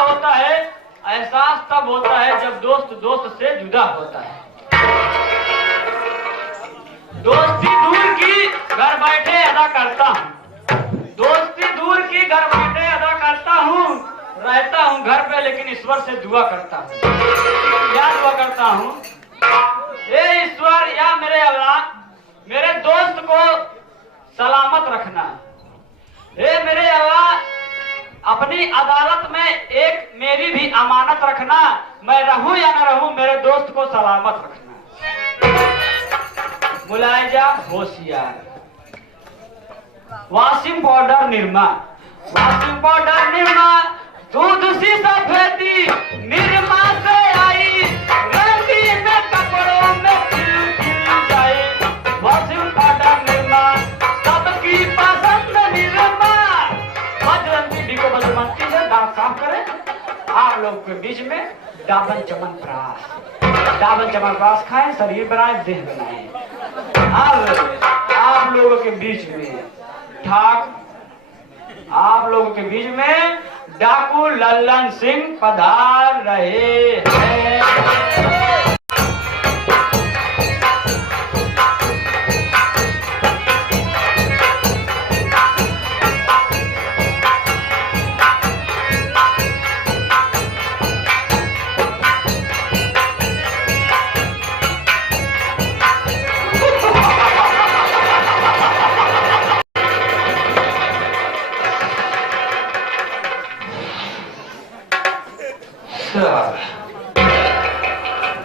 होता है, एहसास तब होता है जब दोस्त दोस्त से जुदा होता है। दोस्ती दूर की घर बैठे अदा करता हूँ, दोस्ती दूर की घर बैठे अदा करता हूँ, रहता हूँ घर पे लेकिन ईश्वर से दुआ करता हूँ। क्या दुआ करता हूँ? ए ईश्वर या मेरे अल्लाह, मेरे दोस्त को सलामत रखना। ए मेरे अल्लाह, अपनी अदालत में एक मेरी भी अमानत रखना, मैं रहूं या न रहूं मेरे दोस्त को सलामत रखना। मुलायजा होशियार। Washing powder Nirma, washing powder Nirma, दूध सी सफेदी निरमा से आई, रंगीन कपड़ों में खिल खिल जाए। वाशिंग पाउडर निरमा, सबकी पसंद निरमा। बजरंगी को बजरंगी से दांत साफ करें। आप लोग के बीच में डाबन च्यवनप्राश, डाबन च्यवनप्राश खाएं, शरीर बनाए, देह बनाए। अब आप लोगों के बीच में आप लोगों के बीच में डाकू लल्लन सिंह पधार रहे हैं।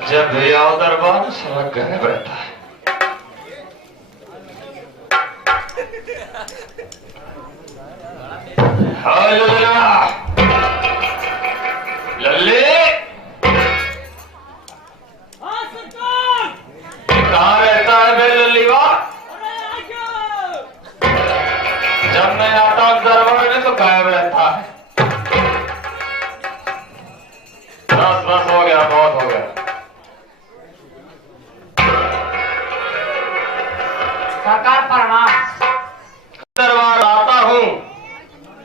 जब भी आओ दरबार सड़क गहरा रहता है। लल्ले कहाँ रहता है बे लल्लीवा? जब मैं आता हूँ दरबार में तो गायब रहता है। बस हो गया, बहुत हो गया। सरकार प्रणाम। दरबार आता हूँ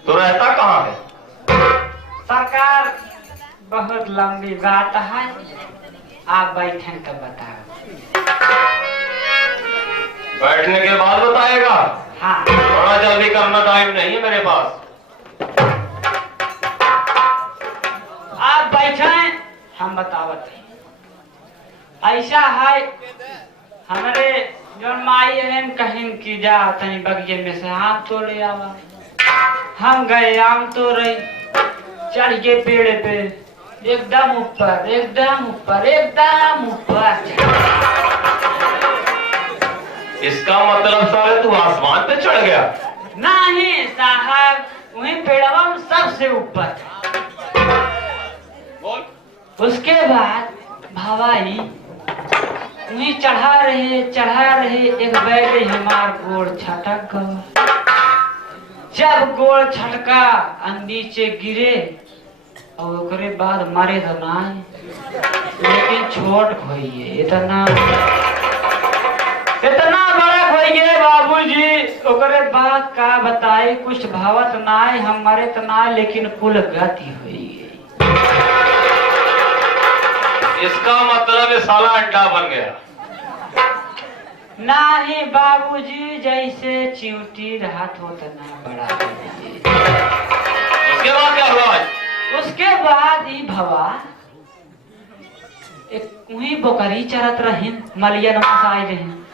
तो रहता कहाँ है? सरकार बहुत लंबी बात है, आप बैठे तो बताओ। बैठने के बाद बताएगा? हाँ। थोड़ा जल्दी करना, टाइम नहीं है मेरे पास। आप बैठे, हम बतावत हैं। ऐसा है, हमारे जो माई एहन कहीं की जा तनी बगिए में से आम तोड़े आवा। हम गए आम तोड़े, चढ़ गए पेड़ पे, एकदम ऊपर एकदम ऊपर एकदम ऊपर। इसका मतलब साले तू आसमान पे चढ़ गया? नहीं साहब, वही पेड़वा में सबसे ऊपर। उसके बाद भवाई वही चढ़ा रहे, एक बैल हमार गोड़ छटक गया। जब गोड़ छटका नीचे गिरे और उसके बाद मरे तो नहीं, लेकिन छोट खोइए इतना बड़ा खोइए बाबूजी। उसके बाद का बताए, कुछ भावत नाय, हम मरे तो नाय लेकिन कुल गति हुई। इसका मतलब ये साला अंडा बन गया? नहीं बाबूजी, जैसे चिवटी रात हो तो ना बड़ा। उसके बाद क्या हुआ? उसके बाद ही भवा एक वही बोकरी चरत रहीन, मलियन आए रहीन,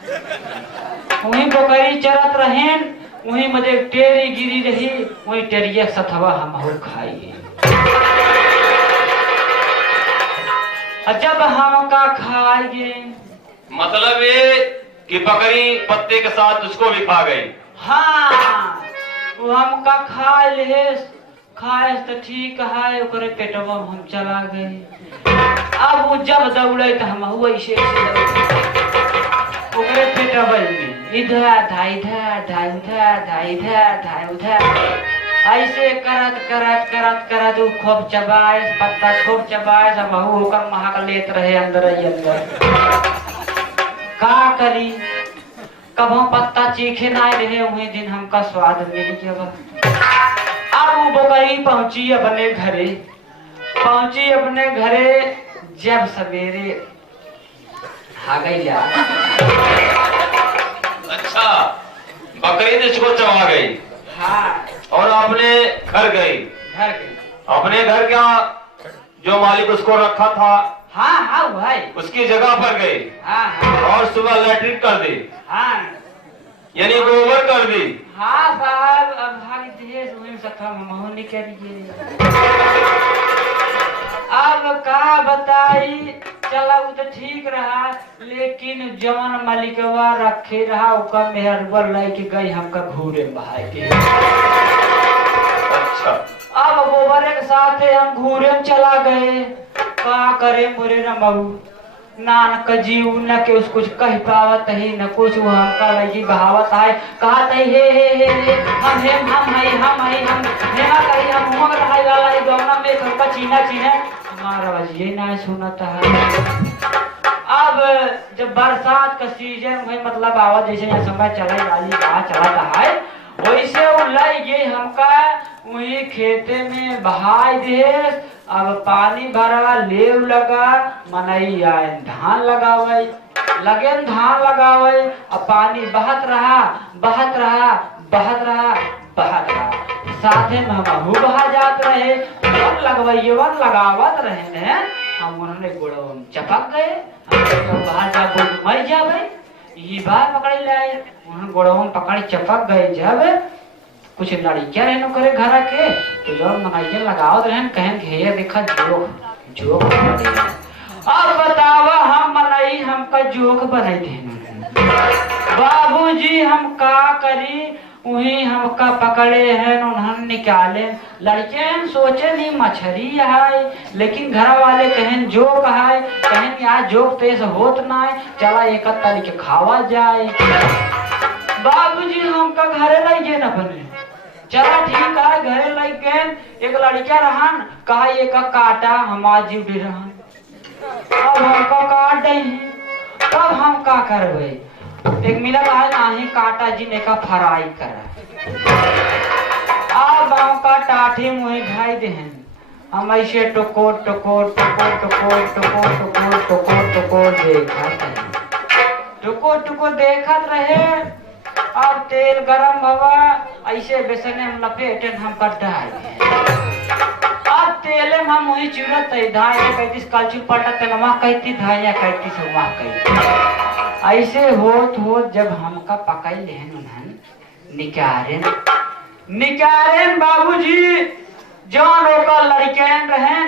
वही बोकरी चरत रहीन, वही मुझे टेरी गिरी रही, वही टेरिया सथवा हम खाई। जब हम का खाएंगे, मतलब ये कि बकरी पत्ते के साथ उसको भी खा गई? हाँ, वो हमका खाए तो ठीक है, ओकरे पेटवा हम चला गए। अब वो जब दौड़े तो हम वैसे ओकरे पेटवा में इधर धा इधर धा उधर धा इधर धा उधर, ऐसे करत वो खूब चबाए, पत्ता खूब चबाए, सब होकर महक लेत रहे अंदर ही अंदर। का करी, कबो पत्ता चीखे ना रहे, वही दिन हमका स्वाद मिल गया। अब वो बकरी पहुंची अपने घरे, पहुंची अपने घरे जब सवेरे आ गई जा। अच्छा, बकरी इसको चबा गई। हाँ। और अपने घर गई। घर गई। अपने घर क्या, जो मालिक उसको रखा था, हाँ हाँ भाई, उसकी जगह पर गई। हाँ हाँ। और सुबह लैट्रिन कर दी, हाँ यानी गोबर कर दी। हाँ साहब, अब भाई देश में सखा महोनी करिए। अब का बताई, चला वो तो ठीक रहा, लेकिन जवन मालिकवा रखे रहा ओका मेहरबा लेके गई हमका घूरे बहाय के। अच्छा। अब गोबर के साथ हम घूरे में चला गए, का करे मोरे न बहू, ना न कजीव न के उस कुछ कह पावत ही न कुछ, वो हमका लगी बहावत है, कहत है हे हम हेमा कही हम हुआ रहाई वाला है गौना में हमका चीना चीना हमारा वजिए ना सुनता है। अब जब बरसात का सीजन हुए, मतलब आवाज जैसे यहाँ समय चला वाली कहा चलाता है, वैसे वो लाई गई हमका वही खेते में बहाई दे। अब पानी भरा लेव लगा, मनई आए धान लगावे, लगे धान लगावे, अब पानी बहत रहा बहत रहा बहत रहा बहत रहा, साथे में हम बहा जात रहे, वन लगवाइए वन लगावत रहे ने, हम उन्होंने गोड़ों चपक गए, हम बाहर जा बोल मर जावे, ये बात पकड़ लाए, उन्होंने गोड़ों पकड़ चपक गए। जब कुछ लड़कियां रहनो करे घर के, तो जो मनाइया लगाओ रहन कहन के हे देखा जोक जोक। अब बतावा हम मनाई हमका जोक बनाई देन बाबूजी, हम का करी, वही हमका पकड़े हैं उन्होंने निकाले। लड़के सोचे नहीं मछली है, लेकिन घर वाले कहन जोक है, कहन यार जोक तेज होत ना है, चला एक तल के खावा जाए। बाबूजी हमका घरे लाई गे न बने, चला ठीक है घरे लाई गए। एक लड़का रहन, कहा एक काटा हमार जीव भी रहन, अब हमका काट दही, तब हम का करबे। एक मिला है नाही काटा जी ने का फ्राई करा, अब हमका टाठी मुहे घाई देहन, हम ऐसे टोको टोको टोको टोको टोको टोको टोको टोको देखत रहे। अब तेल गरम हवा, ऐसे बेसन में लपेटन हम कटाए, अब तेले में हम वही चूरत धाय कहती कलछुल पलटत नवा कहती धाया कहती सवा कहती, ऐसे होत होत जब हमका पकड़ लेहन उन्हन निकारेन बाबूजी, जौन ओका लड़केन रहन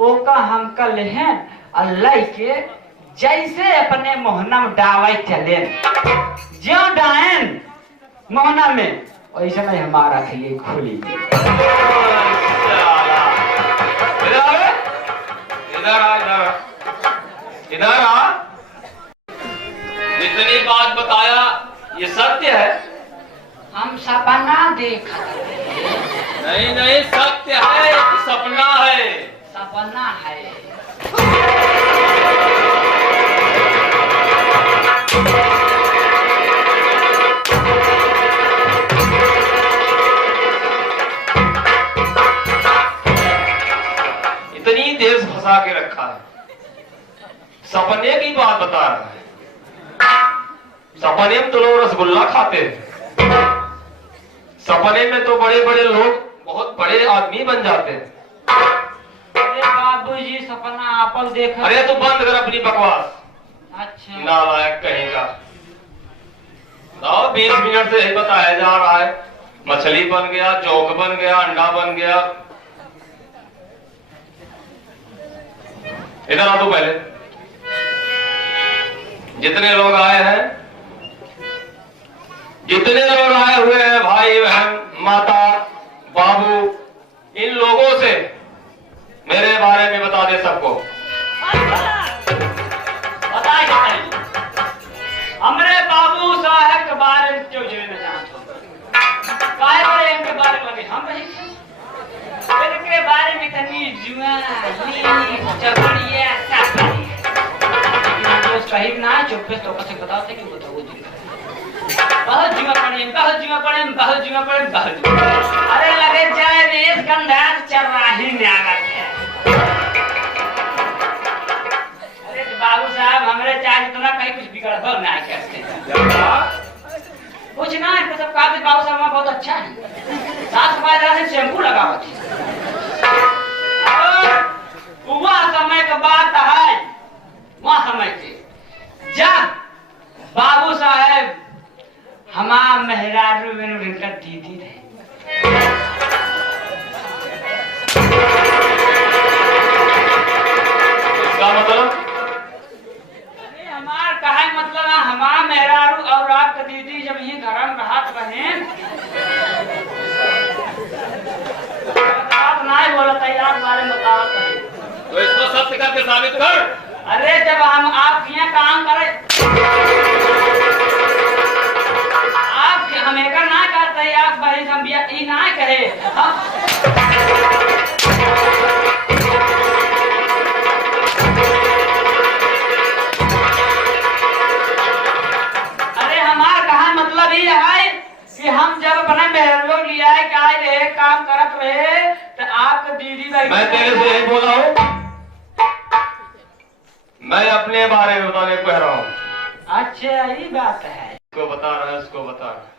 ओका हमका लेहन अल्लाह के जैसे अपने मोहना में डावाई चले, जो डायन मोहना में वैसे नहीं हमारा खिए खुली। इधर आ, जितनी बात बताया ये सत्य है? हम सपना देख नहीं नहीं, सत्य है, सपना है। सपना है। इतनी देर फंसा के रखा है, सपने की बात बता रहा है। सपने में तो लोग रसगुल्ला खाते हैं, सपने में तो बड़े बड़े लोग बहुत बड़े आदमी बन जाते हैं। अरे बाबूजी सपना आपन देखा। अरे तू बंद कर अपनी बकवास। अच्छा। नालायक कहेगा। 20 मिनट से यही बताया जा रहा है, मछली बन गया, जोक बन गया, अंडा बन गया। इधर आ तो पहले, जितने लोग आए हैं, जितने लोग आए हुए हैं, भाई बहन माता बाबू, इन लोगों से मेरे बारे में बता दे सबको। हमरे बाबू साहब के बारे में क्यों जो न जानते, काय बड़े इनके बारे में हम नहीं, इनके बारे में तनी जुआनी चगड़िया साफड़ी जो कहीं ना चुप तो कैसे बताते कि बताओ जी बहुत जुआ पड़े बहुत जुआ पड़े बहुत जुआ पड़े बहुत। अरे लगे जाए ने इस गंधा चरवाही में आ गए। चाहे जितना कहीं कुछ बिगड़ हो ना कैसे कुछ ना है सब काफी बाबू साहब बहुत अच्छा है साफ सफाई तरह से शैम्पू लगा होती वह समय का बात है वह समय के जब बाबू साहब हमार मेहरारू में उनका दीदी रहे क्या मतलब? हमार कहा मतलब है हमार मेहरारू और आपका दीदी जब यही घर में रहत रहे आप नहीं बोलता यार बारे में बतावत है तो इसको सत्य करके साबित कर। अरे जब हम आप यहाँ काम करे आप हमें ना करते आप भाई हम ये ना कहे अरे हमार कहा मतलब ये है कि हम जब अपने मेहरों लिया है क्या रहे काम करत रहे तो आपके दीदी भाई मैं तेरे से यही बोला हूँ मैं अपने बारे में बताने को कह रहा हूँ। अच्छा यही बात है इसको बता रहा है इसको बता रहा है